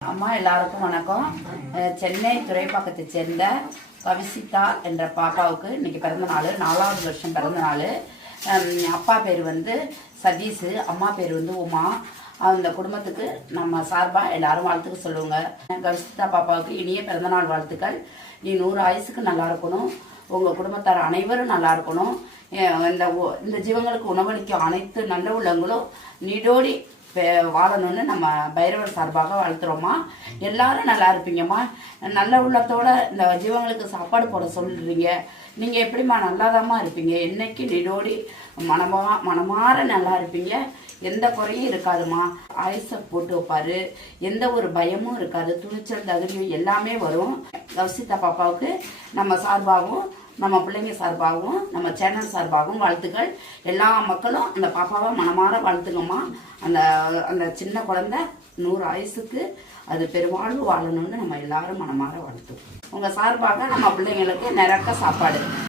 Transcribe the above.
அம்மா எல்லாருக்கும் வணக்கம். சென்னை துறைப்பாக்கத்தை சேர்ந்த கவிசிதா என்ற பாப்பாவுக்கு இன்னைக்கு பிறந்த நாள், 4வது வருஷம் பிறந்த நாள். அப்பா பேர் வந்து சதீஷ், அம்மா பேர் வந்து உமா. அந்த குடும்பத்துக்கு நம்ம சார்பாக எல்லாரும் வாழ்த்துக்கு சொல்லுங்க. கவிசிதா பாப்பாவுக்கு இனிய பிறந்தநாள் வாழ்த்துக்கள். நீ 100 ஆயுசுக்கு நல்லா இருக்கணும், உங்கள் குடும்பத்தார் அனைவரும் நல்லா இருக்கணும். இந்த ஜீவங்களுக்கு உணவளிக்கும் அனைத்து நல்ல உள்ளங்களும் நீடோடி வாழணும்னு நம்ம பைரவர் சார்பாக வாழ்த்துறோம்மா. எல்லாரும் நல்லா இருப்பீங்கம்மா. நல்ல உள்ளத்தோட இந்த ஜீவங்களுக்கு சாப்பாடு போட சொல்றீங்க. நீங்க எப்படிம்மா நல்லாதாம்மா இருப்பீங்க. என்னைக்கு நீடோடி மனமாற நல்லா இருப்பீங்க. எந்த குறையும் இருக்காதுமா. ஆயுச போட்டு வைப்பாரு, எந்த ஒரு பயமும் இருக்காது. துணிச்சல் தகுதியும் எல்லாமே வரும். கவிசிதா பாப்பாவுக்கு நம்ம சார்பாகவும் நம்ம பிள்ளைங்க சார்பாகவும் நம்ம சேனல் சார்பாகவும் வாழ்த்துக்கள். எல்லா மக்களும் அந்த பாப்பாவை மனமாற வாழ்த்துங்கம்மா. அந்த அந்த சின்ன குழந்தை 100 ஆயுசுக்கு அது பெருவாழ்வு வாழணும்னு நம்ம எல்லாரும் மனமாற வாழ்த்துவோம். உங்க சார்பாக நம்ம பிள்ளைங்களுக்கு நிறக்க சாப்பாடு.